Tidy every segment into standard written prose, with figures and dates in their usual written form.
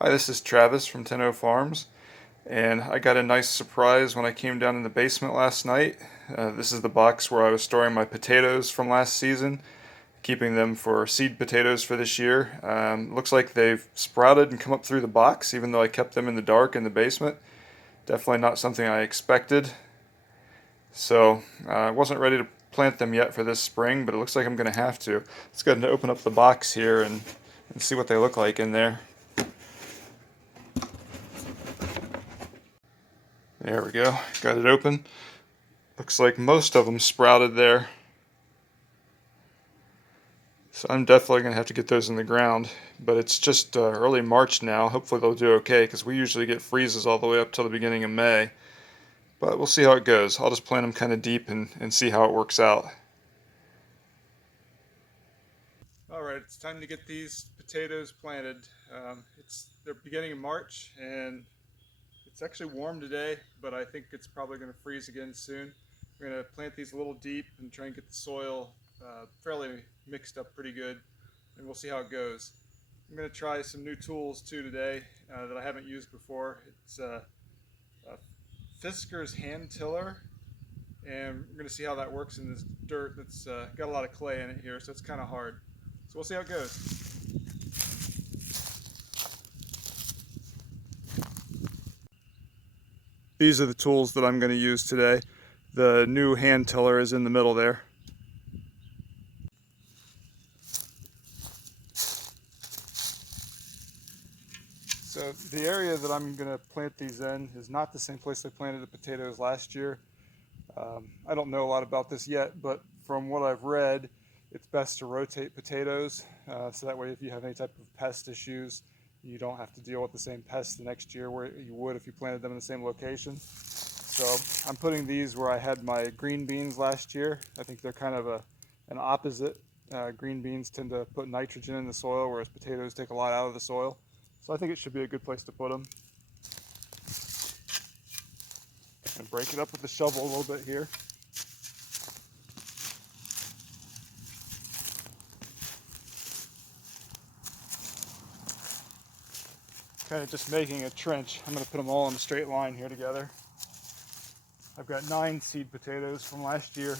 Hi, this is Travis from 10 Farms, and I got a nice surprise when I came down in the basement last night. This is the box where I was storing my potatoes from last season, keeping them for seed potatoes for this year. Looks like they've sprouted and come up through the box, even though I kept them in the dark in the basement. Definitely not something I expected. So I wasn't ready to plant them yet for this spring, but it looks like I'm going to have to. Let's go ahead and open up the box here and see what they look like in there. There we go. Got it open. Looks like most of them sprouted there. So I'm definitely going to have to get those in the ground. But it's just early March now. Hopefully they'll do okay because we usually get freezes all the way up till the beginning of May. But we'll see how it goes. I'll just plant them kind of deep and see how it works out. Alright, it's time to get these potatoes planted. It's the beginning of March and it's actually warm today, but I think it's probably going to freeze again soon. We're going to plant these a little deep and try and get the soil fairly mixed up pretty good, and we'll see how it goes. I'm going to try some new tools too today that I haven't used before. It's a Fisker's hand tiller, and we're going to see how that works in this dirt that's got a lot of clay in it here, so it's kind of hard. So we'll see how it goes. These are the tools that I'm going to use today. The new hand tiller is in the middle there. So the area that I'm going to plant these in is not the same place I planted the potatoes last year. I don't know a lot about this yet, but from what I've read, it's best to rotate potatoes. So that way if you have any type of pest issues, you don't have to deal with the same pests the next year where you would if you planted them in the same location. So I'm putting these where I had my green beans last year. I think they're kind of an opposite. Green beans tend to put nitrogen in the soil, whereas potatoes take a lot out of the soil. So I think it should be a good place to put them. And break it up with the shovel a little bit here. Kind of just making a trench. I'm going to put them all in a straight line here together. I've got 9 seed potatoes from last year.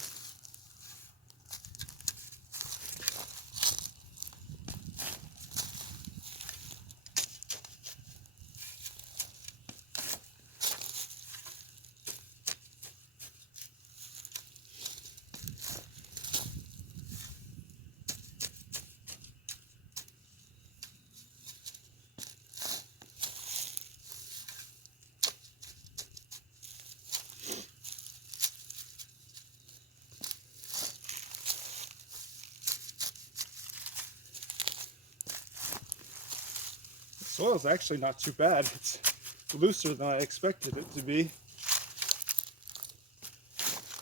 The soil's actually not too bad. It's looser than I expected it to be,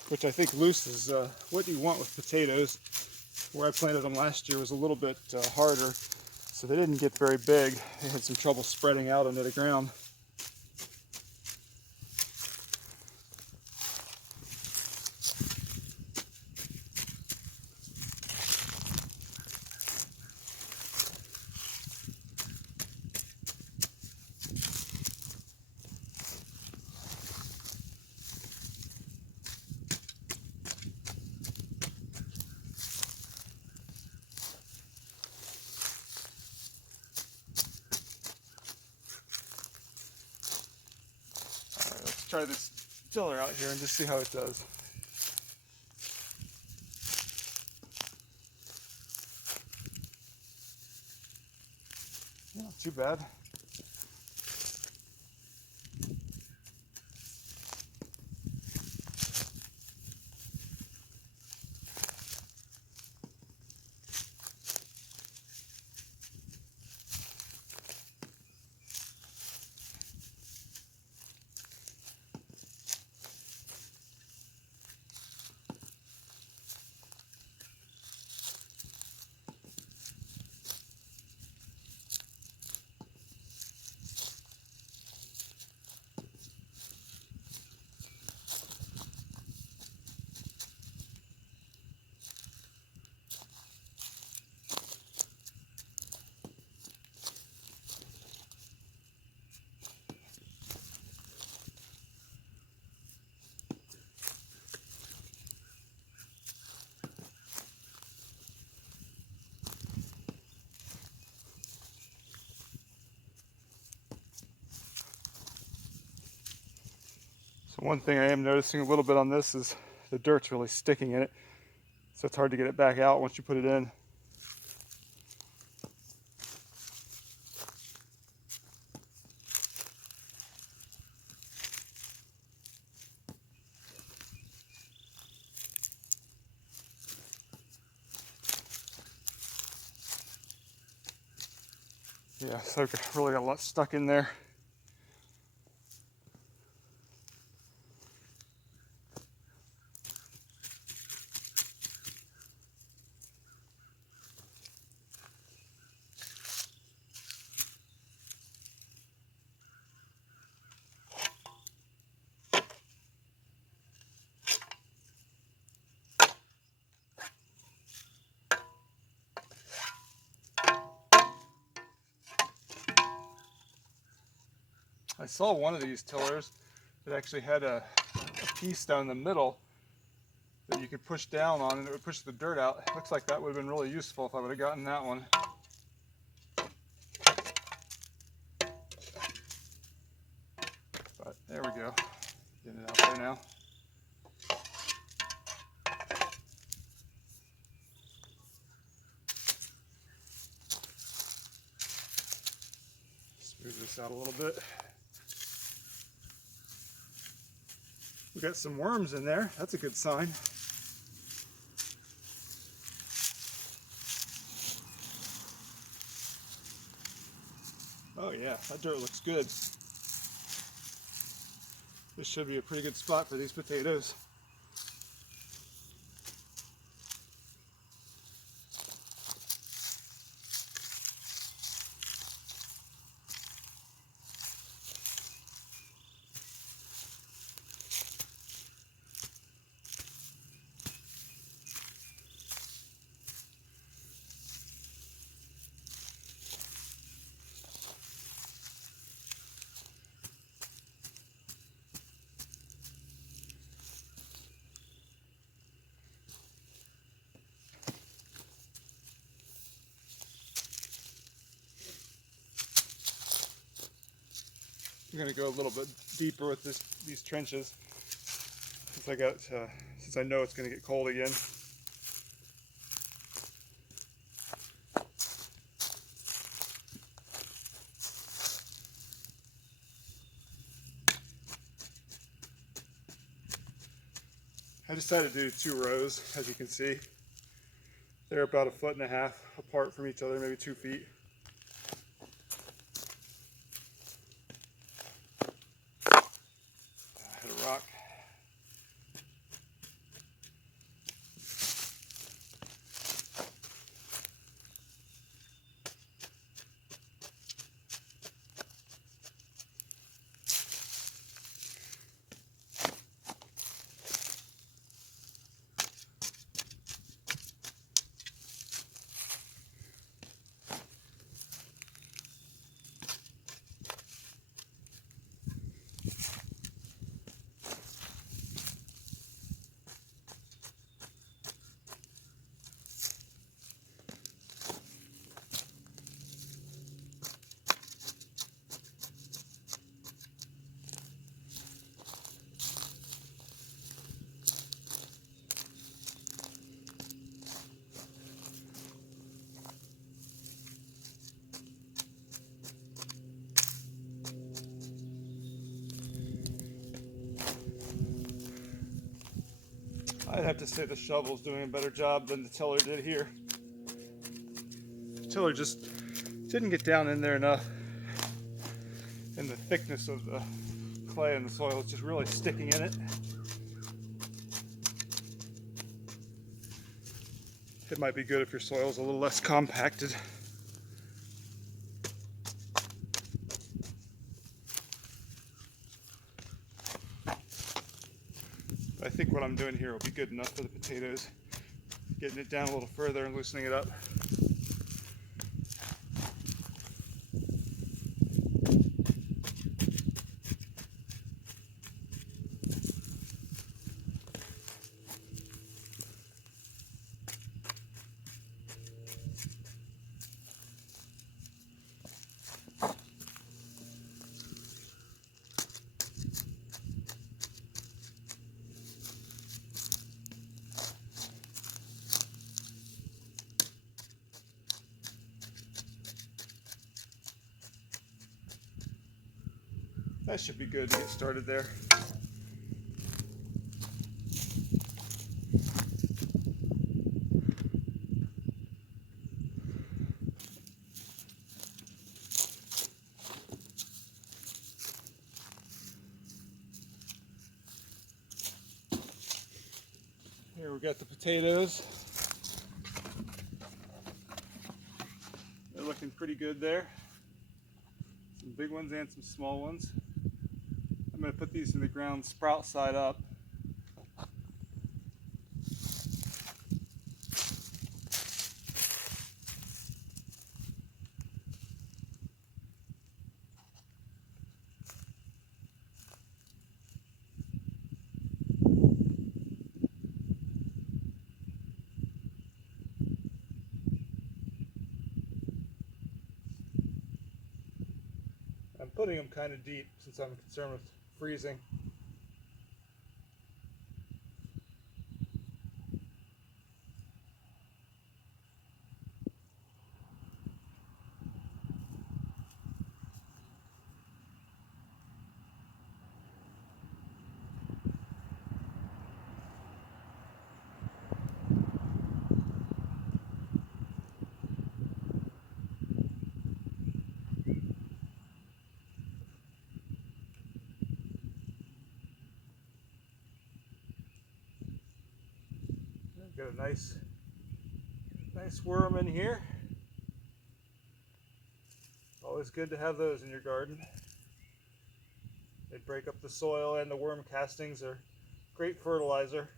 which I think loose is what you want with potatoes. Where I planted them last year was a little bit harder, so they didn't get very big. They had some trouble spreading out into the ground. Let's try this tiller out here and just see how it does. Not too bad. So one thing I am noticing a little bit on this is the dirt's really sticking in it. So it's hard to get it back out once you put it in. Yeah, so I've really got a lot stuck in there. I saw one of these tillers that actually had a piece down the middle that you could push down on and it would push the dirt out. It looks like that would have been really useful if I would have gotten that one. But there we go. Getting it out there now. Smooth this out a little bit. We got some worms in there. That's a good sign. Oh yeah, that dirt looks good. This should be a pretty good spot for these potatoes. I'm going to go a little bit deeper with these trenches since I know it's going to get cold again. I decided to do 2 rows, as you can see. They're about 1.5 feet apart from each other, maybe 2 feet. Hit a rock. I'd have to say the shovel's doing a better job than the tiller did here. The tiller just didn't get down in there enough, and the thickness of the clay and the soil is just really sticking in it. It might be good if your soil is a little less compacted. I think what I'm doing here will be good enough for the potatoes. Getting it down a little further and loosening it up. That should be good to get started there. Here we got the potatoes. They're looking pretty good there. Some big ones and some small ones. I'm going to put these in the ground sprout side up. I'm putting them kind of deep since I'm concerned with freezing. Got a nice worm in here. Always good to have those in your garden. They break up the soil, and the worm castings are great fertilizer.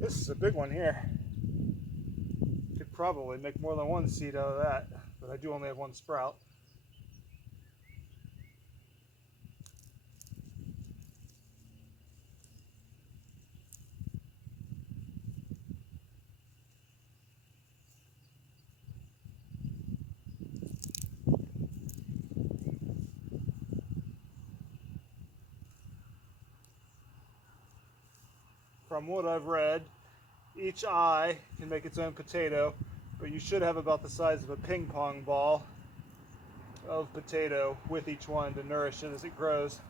This is a big one here. Could probably make more than one seed out of that, but I do only have one sprout. From what I've read, each eye can make its own potato, but you should have about the size of a ping pong ball of potato with each one to nourish it as it grows.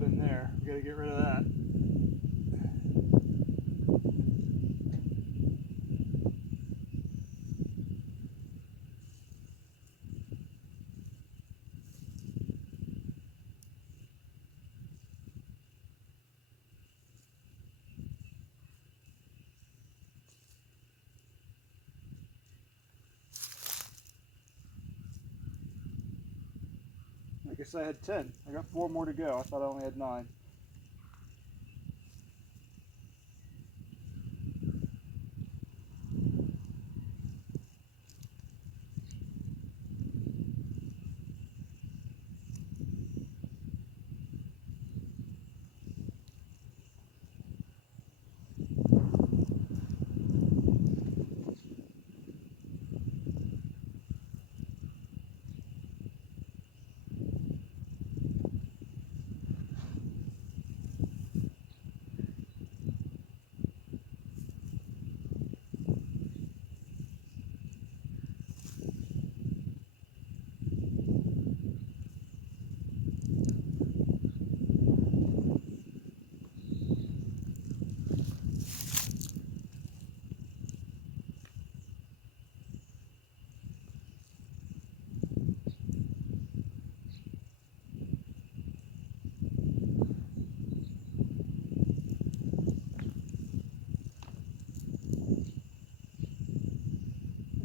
stub in there. We got to get rid of that. I guess I had 10. I got 4 more to go. I thought I only had 9.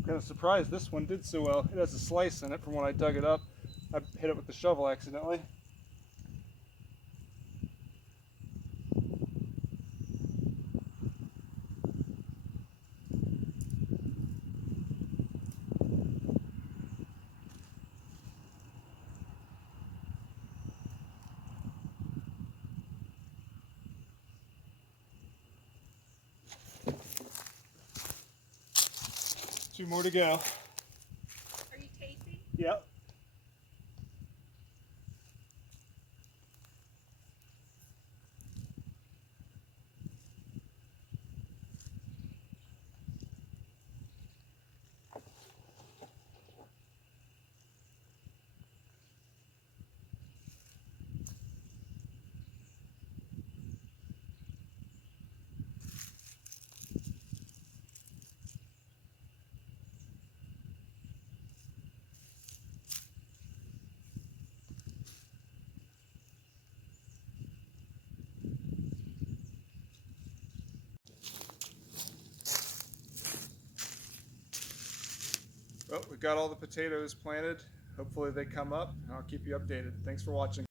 Kind of surprised this one did so well. It has a slice in it from when I dug it up. I hit it with the shovel accidentally. Two more to go. Are you tasting? Yep. Well, we've got all the potatoes planted. Hopefully they come up. I'll keep you updated. Thanks for watching.